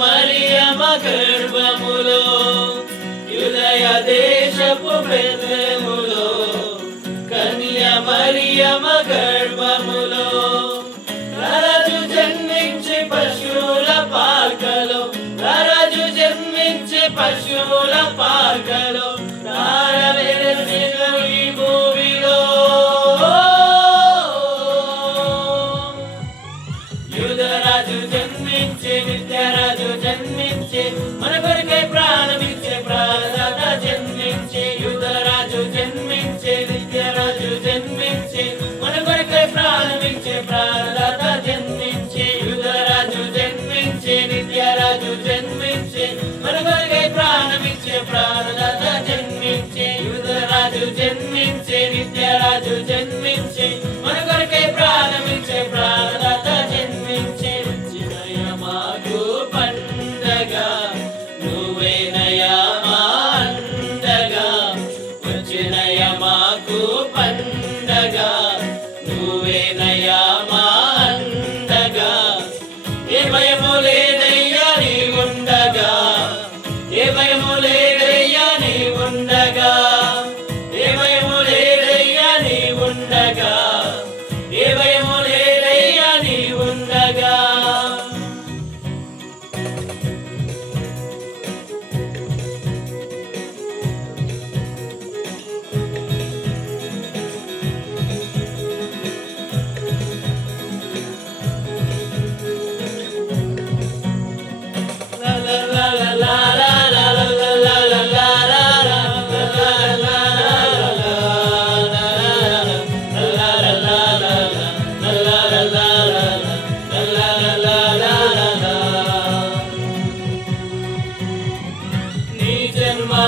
మరియమ గర్భములో యూదయ దేశపు బెత్లెహేములో కన్య మరియమ గర్భములో రాజు జన్మించి పశువుల పాకలో రాజు జన్మించి పశువుల పాకలో తారవెలసిన ఈ భూమిలో యూదరాజు జన్మించి నిత్యరాజు జన్మించి మన కొరకై ప్రాణమిచ్చే ప్రాణదాత జన్మించి యూదరాజు జన్మించి నిత్యరాజు జన్మించి మన కొరకై ప్రాణమిచ్చే ప్రాణదాత జన్మించి యూదరాజు జన్మించి నిత్యరాజు జన్మించి మన కొరకై ప్రాణమిచ్చే ప్రాణదాత జన్మించి యూదరాజు జన్మించి నిత్యరాజు జన్మించి మన కొరకై ప్రాణమిచ్చే ప్రాణదాత జన్మించి మాకు పండగ నువ్వేనయా మా అండగా వచ్చినయ మాకు పండగ నువ్వేనయా మా అండగా ఏ భయము లేదయ్యా నీ ఉండగా ఏ భయము లేదయ్యా నీ ఉండగా ఏ భయము లేదయ్యా నీ ఉండగా ఏ భయము లేదయ్యా నీ ఉండగా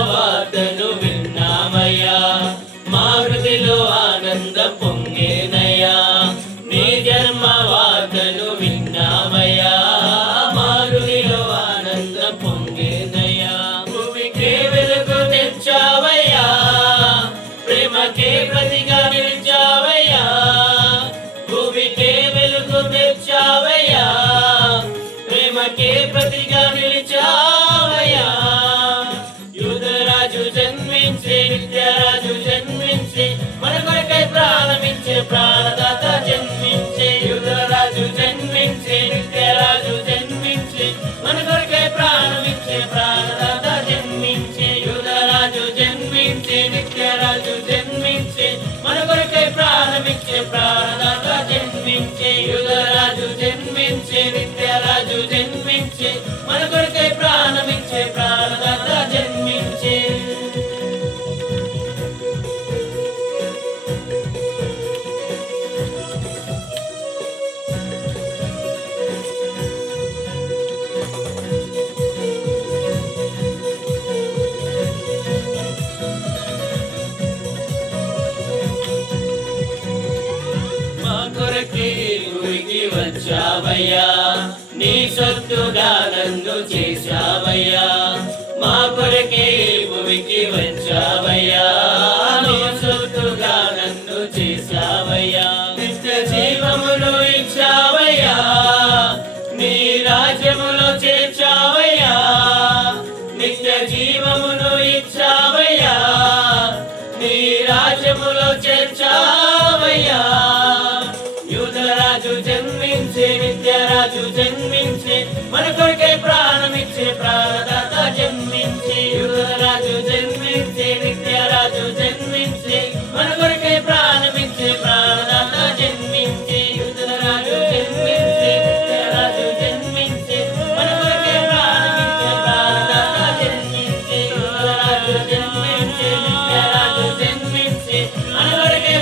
వార్తను విన్నామయ్యా మా హృదిలో ఆనందం పొంగేనయ్యా నీ జన్మ వార్తను విన్నామయ్యా మా హృదిలో ఆనందం పొంగేనయ్యా భూమికే వెలుగు తెచ్చావయ్యా ప్రేమకే ప్రతిగా నిలిచావయ్యా భూమికే వెలుగు తెచ్చావయ్యా ప్రేమకే ప్రతిగా నిలిచావయ్యా జన్మించి నిత్యరాజు జన్మించి మన కొరకై ప్రాణమిచ్చే ప్రాణదాత జన్మించి యూదరాజు జన్మించి నిత్యరాజు జన్మించి మన కొరకై ప్రాణమిచ్చే ప్రాణదాత జన్మించి యూదరాజు జన్మించి నిత్యరాజు జన్మించి మన కొరకై ప్రాణమిచ్చే ప్రాణదాత జన్మించి యూదరాజు జన్మించి నిత్యరాజు జన్మించి మన కొరకై ప్రాణమిచ్చే ప్రాణదాత జన్మించి భూమికి వచ్చావయ్యా నీ సొత్తుగా నన్ను చేశావయ్యా మా కొరకే భూమికి వచ్చావయ్యా నీ సొత్తుగా నన్ను చేశావయ్యా నిత్య జీవమును ఇచ్చావయ్యా నీ రాజ్యములో చేర్చావయ్యా నిత్య జీవమును ఇచ్చావయ్యా నీ రాజ్యములో చేర్చావయ్యా యూదరాజు జన్మించి నిత్యరాజు జన్మించి మన కొరకై ప్రాణమిచ్చే ప్రాణదాత జన్మించి యూదరాజు జన్మించి మన కొరకే